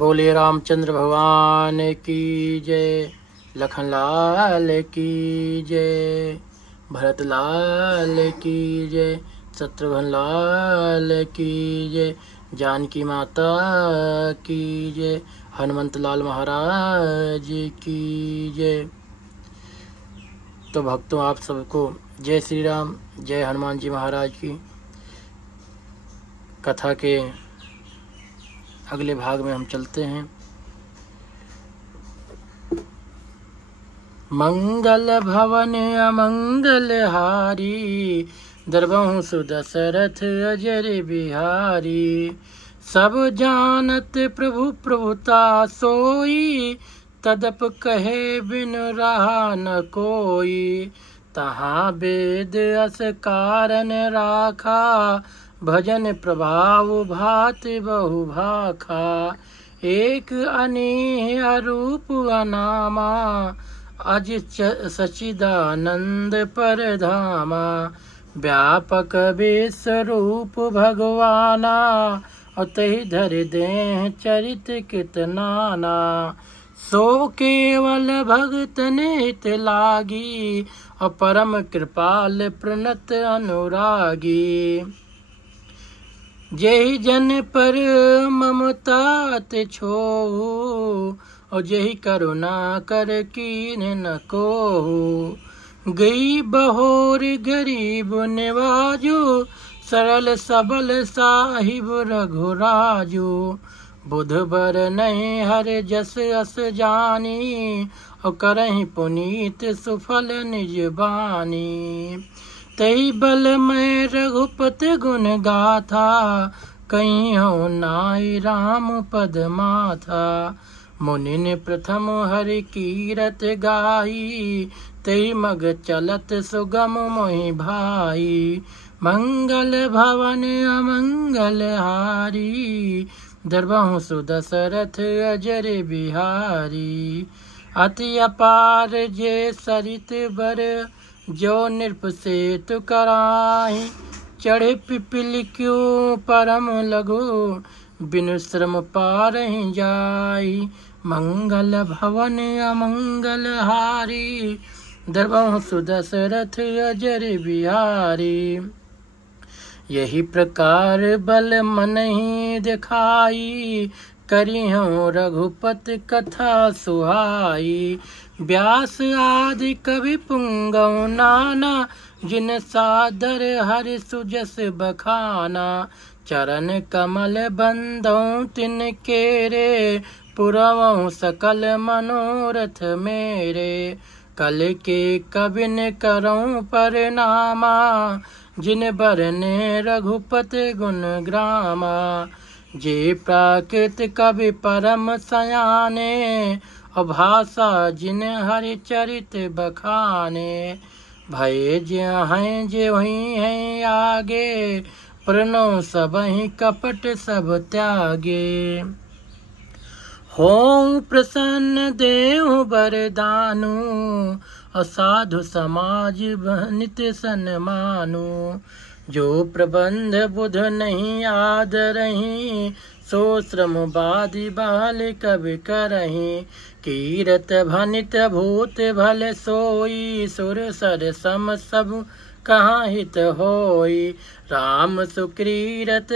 बोले रामचंद्र भगवान की जय, लखन लाल की जय, भरत लाल की जय, शत्रुघ्न लाल की जय, जानकी माता की जय, हनुमंत लाल महाराज की जय। तो भक्तों, आप सबको जय श्री राम, जय हनुमान जी महाराज की। कथा के अगले भाग में हम चलते हैं। मंगल भवन अमंगल हारी, दरबहु सुदशरथ अजर बिहारी। सब जानत प्रभु प्रभुता सोई, तदप कहे बिन रहा न कोई। तहाँ वेद अस कारण राखा, भजन प्रभाव भात बहु भाखा। एक अनेह अरूप अनामा, अज सचिदानंद परधामा। व्यापक विश्वरूप भगवाना, अतहि धर देह चरित कित नाना। सो केवल भगतन हित लागी, अपरम कृपाल प्रणत अनुरागी। जेहि जन पर ममता ते छोहु, और जेहि करुणा कर कीन न कोहु। गई बहोर गरीब निवाजु, सरल सबल साहिब रघुराजु। बुध बर नहीं हर जस अस जानी, और करहि पुनीत सुफल निज बानी। तई बल मैं रघुपति गुण गाथा, कहीं हो नाई राम पद माथा। मुनिन प्रथम हरि कीरत गाई, तई मग चलत सुगम मोहि भाई। मंगल भवन अमंगल हारी, दरबहु सुदशरथ अजर बिहारी। अति अपार जे सरित बर, जो नृप सेतु कराहि। चढ़े पिपीली क्यों परम लघु, बिनु श्रम पारहि जाई। मंगल भवन अमंगल हारी, दरबहु सुदशरथ अजर बिहारी। यही प्रकार बल मनहि दिखाई, करिहूँ रघुपति कथा सुहाई। व्यास आदि कवि पुंगव नाना, जिन सादर हरि सुजस बखाना। चरण कमल बंदौ तिन केरे, पुरवहु सकल मनोरथ मेरे। कल के कबिन करऊँ परनामा, जिन बरने रघुपति गुण ग्रामा। जे प्राकृत कवि परम सयाने, और भाषा जिन हरि चरित बखाने। भय ज्यों ज्यों हैं आगे, प्रणव सबहि कपट सब त्यागे। हों प्रसन्न देहु बरदानु, और साधु समाज नित सन्मानु। जो प्रबंध बुध नहीं आदरहि, सो श्रम बादि बाल कवि करहि। कीरत भनित भूत भल सोई, सुर सर सम सब कहाँ हित होई। राम सुक्रीरत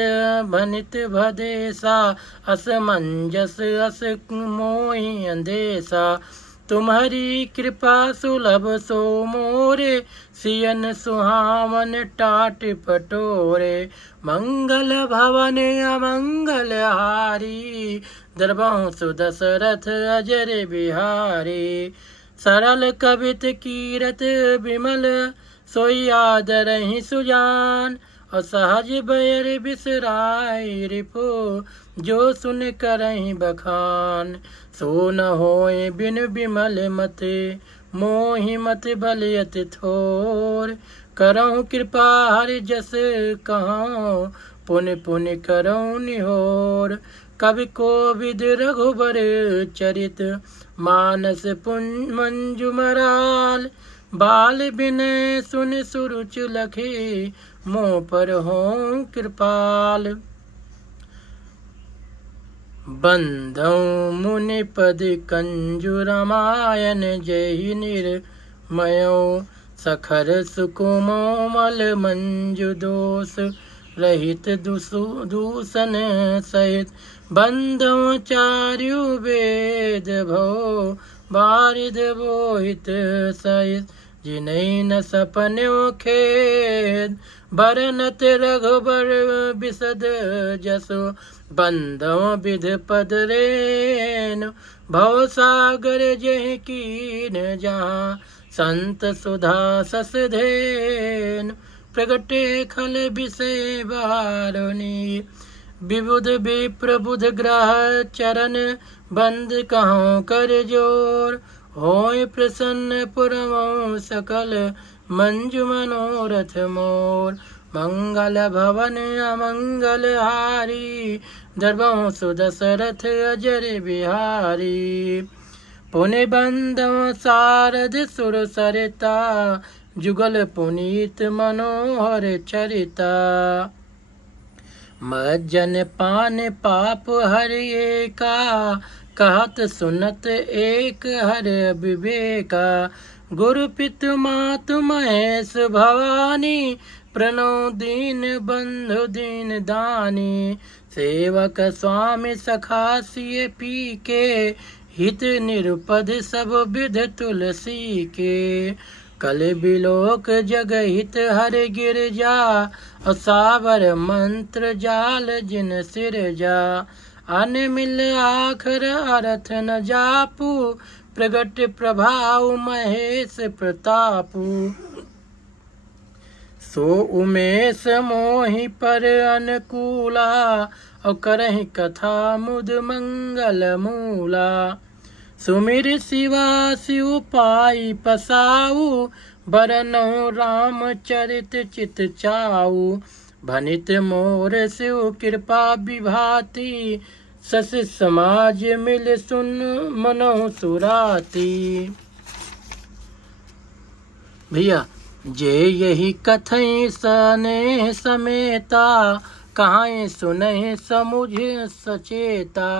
भनित भदेसा, असमंजस अस मोहि अंदेसा। तुम्हारी कृपा सुलभ सो मोरे, सियन सुहावन टाट पटोरे। मंगल भवन अमंगल हारी, दरबहु सुदशरथ अजर बिहारी। सरल कवित कीरत विमल, सोई आदरहि सुजान। और सहज बैर बिसराई रिपु, जो सुन करहि बखान। सो न होए बिन विमल मते, मोहि मत बल अति थोर। करहु कृपा हरि जस कहूँ, पुन पुन करहु निहोर। कवि कोविद रघुबर चरित, मानस मंजु मराल। बाल बिनय सुन सुरुच लखे, मोह पर हों कृपाल। बंधौ मुनि पद कंजु रामायण जय निर्मयो सखर सुकुमोमल मंजु दोष रहित दूषण सहित बंधौ चार्यु वेद भो बारिद बोहित सहित जिनहि न सपन्यो खेद बरनत रघुबर बिसद जसो बंधौ विध पद रेनु भव सागर जहि कीन जहाँ संत सुधा सस धेनु प्रगटे खल विषय बारुनी विबुध विप्र बुध ग्रह चरण बंद कहूँ कर जोर होय प्रसन्न पुरमो सकल मंजु मनोरथ मोर मंगल भवन अमंगल हारी दरबों सुदशरथ अजर बिहारी पुनि बंधव सारद सुर सरिता जुगल पुनीत मनोहर चरिता मज्जन पान पाप हरिये का कहत सुनत एक हर विवेका गुरु पितु मातु महेश भवानी प्रणो दीन बंधु दीन दानी सेवक स्वामी सखा सिय पी के हित निरुपद सब विध तुलसी के कल बिलोक जग हित हर गिरजा असावर मंत्र जाल जिन सिरजा अन मिल आखर अर्थ न जापू प्रगट प्रभाव महेश प्रतापू सो उमेश मोहि पर अनुकूला और करहि कथा मुद मंगल मूला सुमिर शिवा शिव पाई पसाऊ बरनौ राम चरित चित चाऊ भनित मोर शिव कृपा विभाति सस समाज मिल सुन मनो सुराती। भैया जे यही कथई सने समेता कहाँ सुनहि समुझ सचेता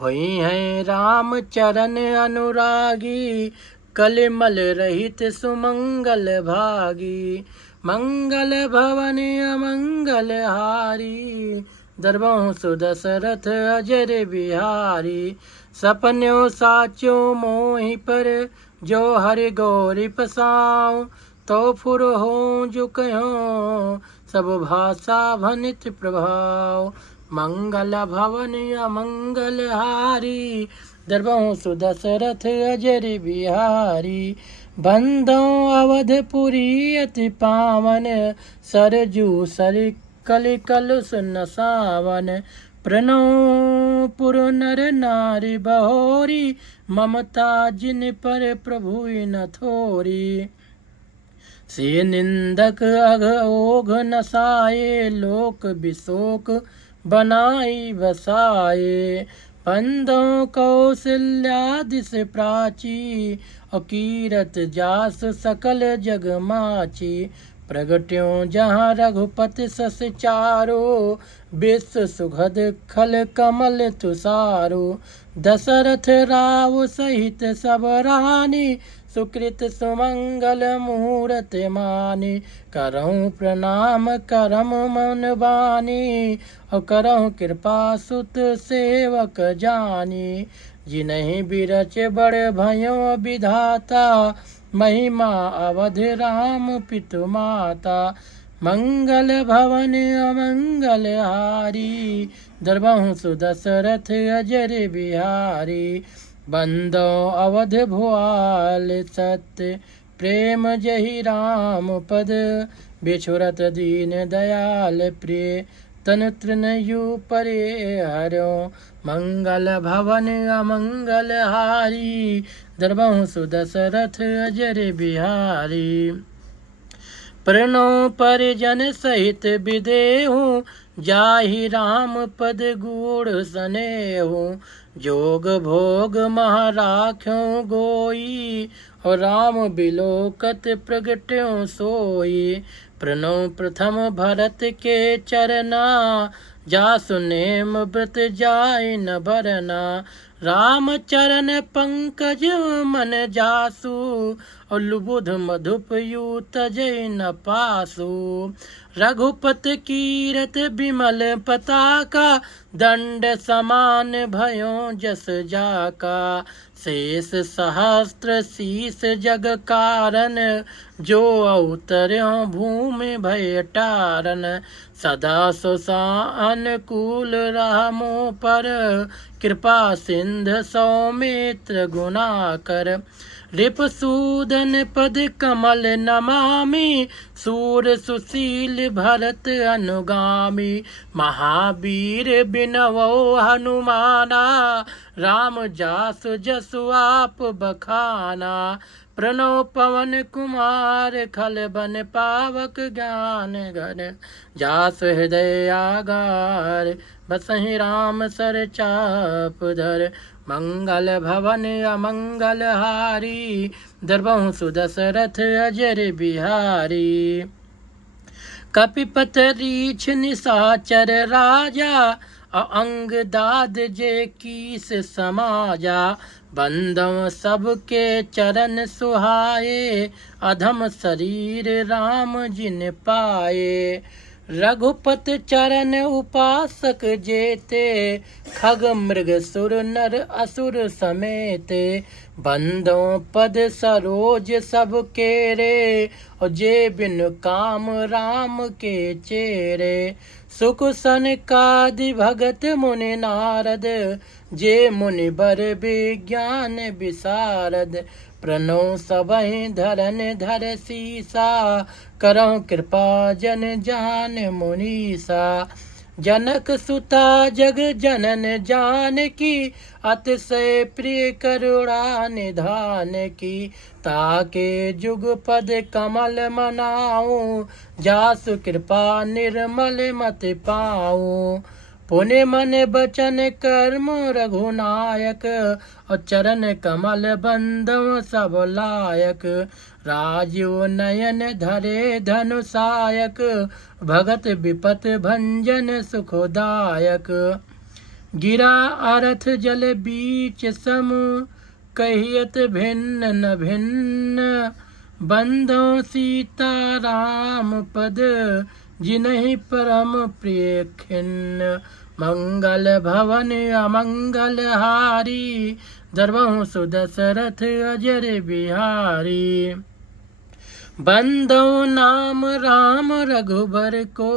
होई है राम चरण अनुरागी कलिमल रहित सुमंगल भागी मंगल भवन अमंगल हारी दरबों सुदशरथ अजर बिहारी सपन्यों साचो मोहि पर जो हरि गौरी पसाऊं तो फुर हो जो कहो सब भाषा भनित प्रभाव मंगल भवन अमंगल हारी दरबों सुदशरथ अजर बिहारी बंधों अवधपुरी अति पावन सरजू सर कलि कलुष न सावन प्रणो पुर नर नारी बहोरी ममता जिन पर प्रभु न थोरी से निंदक अघ ओघ नसाए लोक विशोक बनाई बसाए बंधों कौशल्यादि से प्राची अकीरत जास सकल जग माची प्रगट्यों जहाँ रघुपति सस चारो विश्व सुखद खल कमल तुषारो दशरथ राव सहित सब रानी सुकृत सुमंगल मुहूर्त मानी करऊँ प्रणाम करम मन बानी और करऊँ कृपा सुत सेवक जानी जिन्हि बिरच बड़ भयो विधाता महिमा अवध राम पितु माता मंगल भवन अमंगल हारी दरबहुँ सुदशरथ अजर बिहारी बंदो अवध भुआल सत्य प्रेम जहि राम पद बिछुरत दीन दयाल प्रिय तन तृणयु परे हरो मंगल भवन अमंगल हारी दरबहुँ सुदशरथ अजर बिहारी प्रणो परिजन सहित विदेहु जाहि राम पद गूढ़ सनेहु जोग भोग महाराख्यों गोई और राम बिलोकत प्रगट्यों सोई प्रणो प्रथम भरत के चरना जासु नेम व्रत जाय न भरना। राम चरण पंकज मन जासु, और लुबुध मधुप यू तजय न पासु। रघुपत कीरत बिमल पताका, दंड समान भयो जस जाका। शेष सहस्त्र शीस जग कारण, जो अवतर्यो भूमि भय टारन। सदा सुसा अनुकूल रामो पर, कृपा सिंधु सौमित्र गुणाकर। रिपुसूदन पद कमल नमामि, सूर सुशील भरत अनुगामी। महावीर बिनवो हनुमाना, राम जासु जसु आप बखाना। प्रणव पवन कुमार खल बन पावक, ज्ञान घन जासु हृदय आगार। बसहि राम सर चाप धर, मंगल भवन अमंगल हारी। दरबहु सुदशरथ अजर बिहारी। कपिपत रीछ निशाचर राजा, अंग दाद जे कीस समाजा। बंदव सबके चरण सुहाए, अधम शरीर राम जिन पाए। रघुपत चरण उपासक जेते, खग मृग सुर नर असुर समेते। बंदों पद सरोज सब केरे, और जे बिन काम राम के चेरे। सुख सनकादि भगत मुनि नारद, जे मुनि बर विज्ञान विशारद। प्रणव सबहि धरन धर सीसा, करहु कृपा जन जान मुनीसा। जनक सुता जग जनन जानकी, अतिशय प्रिय करुणा निधान की। ताके जुग पद कमल मनाऊं, जासु कृपा निर्मल मति पाऊं। पुण्य मन बचन कर्म रघुनायक, और चरण कमल बंधव सब लायक। राजीव नयन धरे धनुषायक, भगत विपत भंजन सुखदायक। गिरा अरथ जल बीच सम, कहियत भिन्न न भिन्न। बंधो सीता राम पद, जिन्हि परम प्रिय खिन्न। मंगल भवन अमंगल हारी, दरबहु सुदशरथ अजर बिहारी। बंदो नाम राम रघुबर को,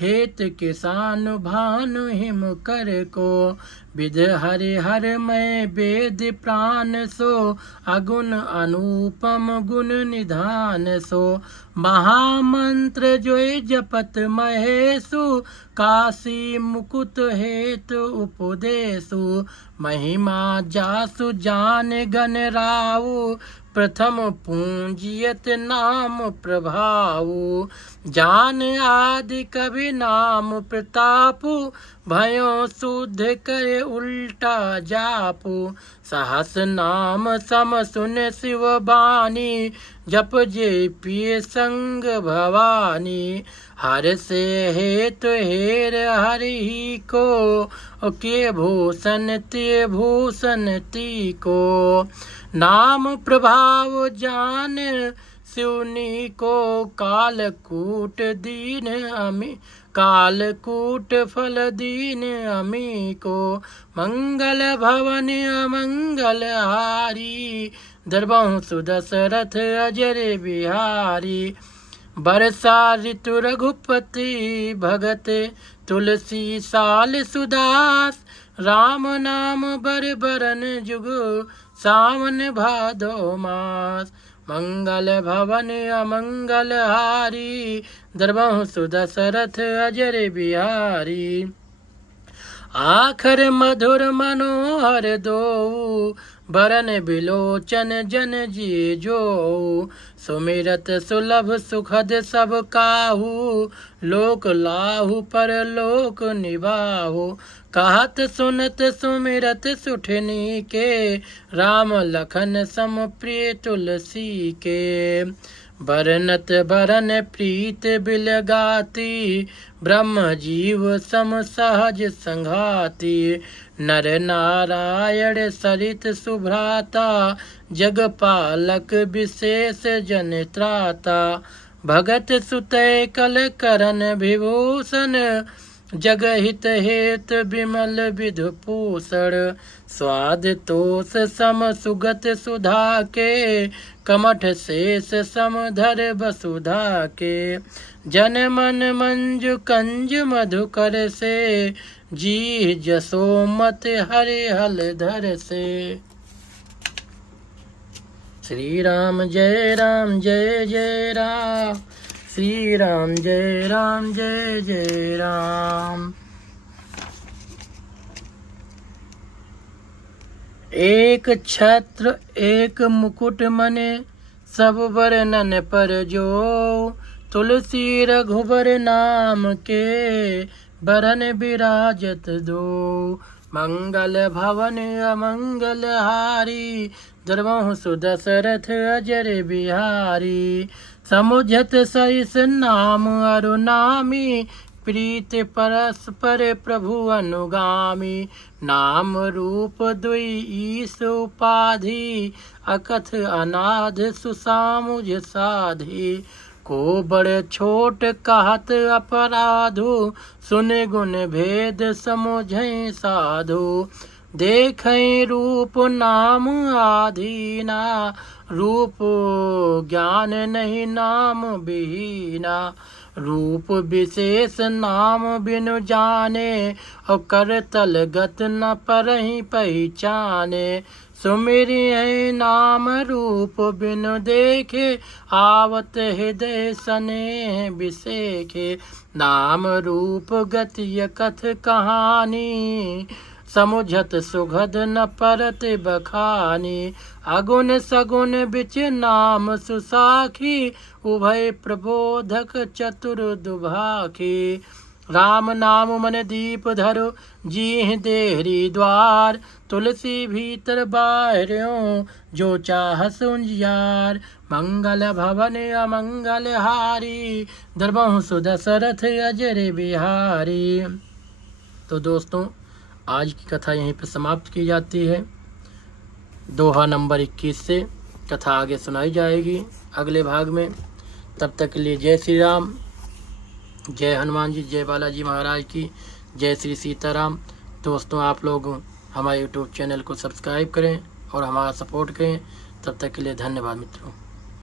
हेत किसान भानु हिम कर को। विध हरि हर मैं वेद प्राण सो, अगुण अनुपम गुण निधान सो। महामंत्र जोय जपत महेशु, काशी मुकुट हेतु उपदेशु। महिमा जासु जान गण रावु, प्रथम पूंजियत नाम प्रभावु। जान आदि कवि नाम प्रतापु, भयो शुद्ध करे उल्टा जापु। सहस नाम सम सुन शिव बानी, जप जे पिय संग भवानी। हर से हेतु हेर हरि ही को, के भूषण ते भूषण ती को। नाम प्रभाव जान शिवनी को, कालकूट दीन अमी कालकूट फल दीन अमी को। मंगल भवन अमंगल हारी, दरबहु सुदशरथ अजर बिहारी। बरसा ऋतु रघुपति भगत, तुलसी साल सुदास। राम नाम बर बरन जुग, सावन भादो मास। मंगल भवन अमंगल हारी, दरबहु सुदशरथ अजर बिहारी। आखर मधुर मनोहर दो, बरन बिलोचन जन जी जो। सुमिरत सुलभ सुखद सब काहू, लोक लाहू पर लोक निबाहू। कहत सुनत सुमिरत सुठनी के, राम लखन सम प्रिय तुलसी के। बरनत बरन प्रीत बिलगाती, ब्रह्म जीव सम सहज संघाती। नर नारायण सरित सुभ्राता, जगपालक विशेष जन त्राता। भगत सुतय कल करन विभूषण, जगहित हेत विमल विधुभूषण। स्वाद तोष सम सुगत सुधा के, कमठ शेष समधर वसुधा के। जन मन मंजु कंज मधुकर से, जी जसोमत हरि हलधर से। श्री राम जय राम जय जय राम, श्री राम जय राम जय जय राम। एक छत्र एक मुकुट मने, सब वर्णन पर जो। तुलसी रघुबर नाम के, बरन बिराजत दो। मंगल भवन अमंगल हारी, द्रवहु सुदशरथ अजर बिहारी। समुझत सहिस नाम अरुनामी, प्रीत परस्पर प्रभु अनुगामी। नाम रूप दुई ईश उपाधि, अकथ अनाथ सुसामुझ साधि। को बड़ छोट कहत अपराधो, सुन गुण भेद समुझै साधु। देखै रूप नाम आधीना, रूप ज्ञान नहीं नाम बिहीना। रूप विशेष नाम बिनु जाने, और कर तल गत न परहि पहचाने। सुमिरियै नाम रूप बिनु देखे, आवत हृदय स्नेह बिसेखे। नाम रूप गति कथ कहानी, समुझत सुगध न परत बखानी। अगुन सगुन बिच नाम सुसाखी, उभय प्रबोधक चतुर दुभाखी। राम नाम मन दीप धरो, जीह देहरी द्वार। तुलसी भीतर बाहर्यों, जो चाहस उजियार। मंगल भवन अमंगल हारी, द्रवहु सुदशरथ अजर बिहारी। तो दोस्तों, आज की कथा यहीं पर समाप्त की जाती है। दोहा नंबर 21 से कथा आगे सुनाई जाएगी अगले भाग में। तब तक के लिए जय श्री राम, जय हनुमान जी, जय बालाजी महाराज की, जय श्री सीताराम। दोस्तों, आप लोग हमारे YouTube चैनल को सब्सक्राइब करें और हमारा सपोर्ट करें। तब तक के लिए धन्यवाद मित्रों।